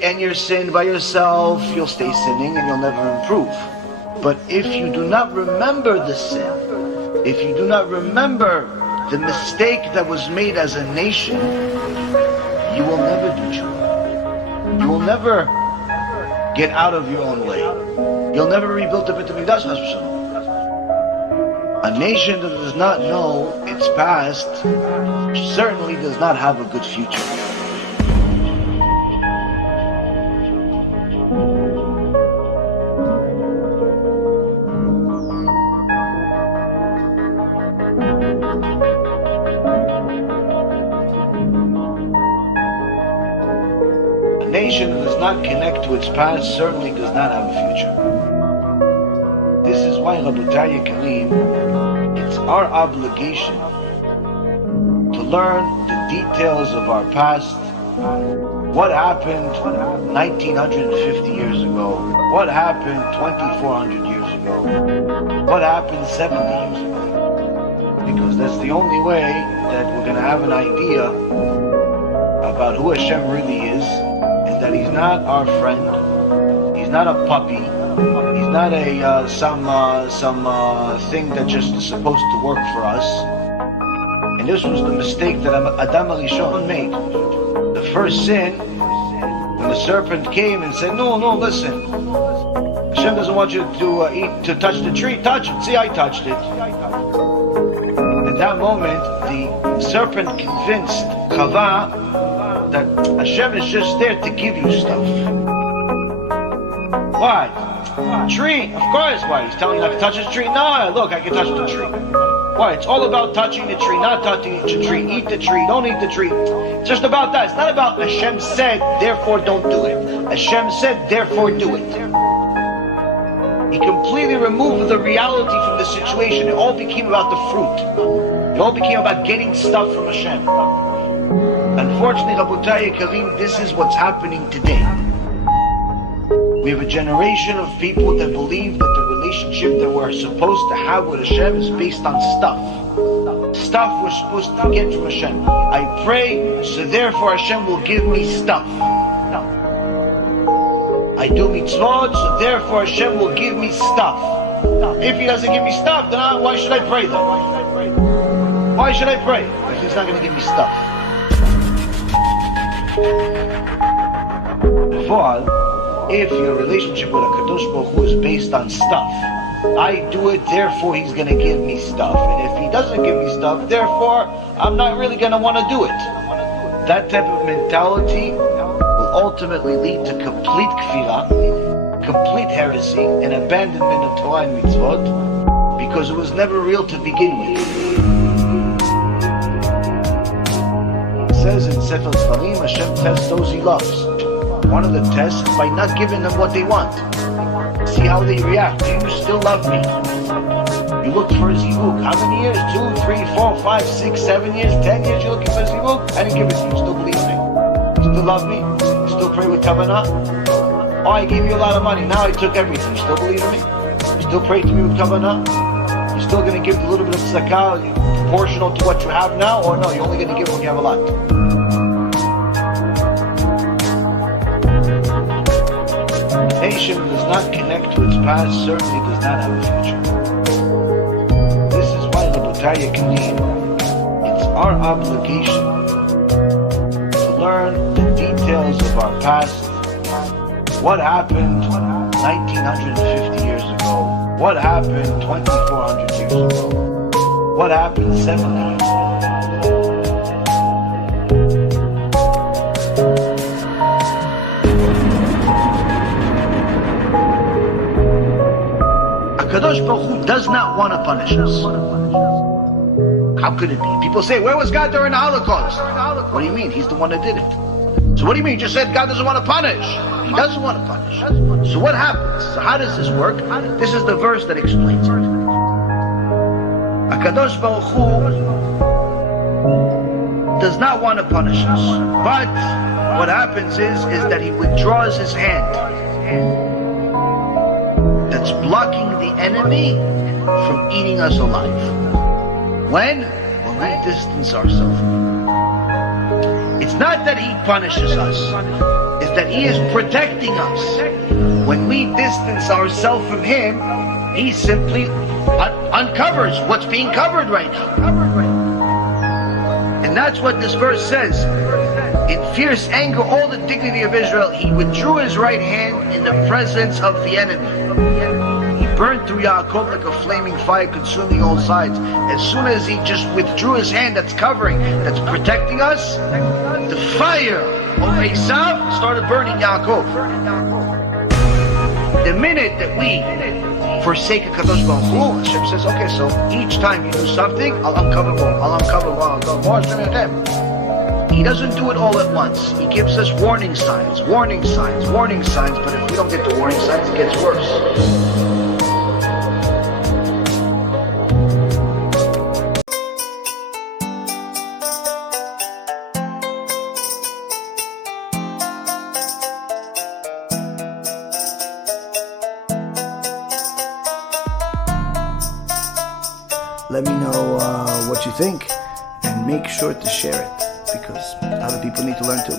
And you're sin by yourself, you'll stay sinning and you'll never improve. But if you do not remember the sin, if you do not remember the mistake that was made as a nation, you will never do tshuva. You will never get out of your own way. You'll never rebuild the Beit HaMikdash. A nation that does not know its past certainly does not have a good future. A nation that does not connect to its past certainly does not have a future. This is why, Rabotai Yekarim, it's our obligation to learn the details of our past. What happened 1950 years ago? What happened 2400 years ago? What happened 70 years ago? Because that's the only way that we're going to have an idea about who Hashem really is, and that He's not our friend, He's not a puppy, He's not a some thing that just is supposed to work for us. And this was the mistake that Adam HaRishon made. The first sin, when the serpent came and said, no, listen, Hashem doesn't want you to touch the tree. Touch it. See, I touched it. At that moment, the serpent convinced Chava that Hashem is just there to give you stuff. Why? Tree, of course. Why? He's telling you not to touch this tree? No, look, I can touch the tree. Why? It's all about touching the tree, not touching the tree. Eat the tree, don't eat the tree. It's just about that. It's not about Hashem said, therefore don't do it. Hashem said, therefore do it. He completely removed the reality from the situation. It all became about the fruit. It all became about getting stuff from Hashem. Unfortunately, Rabotai Yekarim, this is what's happening today. We have a generation of people that believe that the relationship that we're supposed to have with Hashem is based on stuff. Stuff we're supposed to get from Hashem. I pray, so therefore Hashem will give me stuff. I do mitzvot, so therefore Hashem will give me stuff. If He doesn't give me stuff, then why should I pray then? Why should I pray? Because He's not going to give me stuff. Therefore, if your relationship with HaKadosh Baruch Hu is based on stuff, I do it, therefore He's going to give me stuff. And if He doesn't give me stuff, therefore I'm not really going to want to do it. That type of mentality will ultimately lead to complete kfirah, complete heresy, and abandonment of Torah and mitzvot, because it was never real to begin with. It says in Sefer Sfarim, Hashem tests those He loves. One of the tests is by not giving them what they want. See how they react. Do you still love me? You looked for a zivug. How many years? 2, 3, 4, 5, 6, 7 years, 10 years you're looking for a zivug? I didn't give it to you. You still believe me? You still love me? You still pray with kavanah? Oh, I gave you a lot of money. Now I took everything. You still believe in me? You still pray to me with kavanah? You still going to give a little bit of zakah proportional to what you have now? Or no, you're only going to give when you have a lot? A nation that does not connect to its past certainly does not have a future. This is why Rabotai Yekarim, it's our obligation to learn the details of our past. What happened 1950 years ago? What happened 2400 years ago? What happened 70 years ago? HaKadosh Baruch Hu does not want to punish us. How could it be? People say, where was God during the Holocaust? What do you mean? He's the one that did it. So what do you mean? You just said God doesn't want to punish. He doesn't want to punish. So what happens? So how does this work? This is the verse that explains it. HaKadosh Baruch Hu does not want to punish us. But what happens is that he withdraws his hand that's blocking the enemy from eating us alive. When we distance ourselves. It's not that he punishes us. It's that he is protecting us. When we distance ourselves from him, he simply uncovers what's being covered right now. And that's what this verse says. In fierce anger, all the dignity of Israel, he withdrew his right hand in the presence of the enemy. He burned through Yaakov like a flaming fire, consuming all sides. As soon as he just withdrew his hand that's covering, that's protecting us, the fire of Esav started burning Yaakov. The minute that we forsake HaKadosh Baruch Hu, Hashem says, okay, so each time you do something, I'll uncover more, I'll uncover more, I'll uncover more. He doesn't do it all at once. He gives us warning signs, but if we don't get the warning signs, it gets worse. Let me know what you think, and make sure to share it, because other people need to learn too.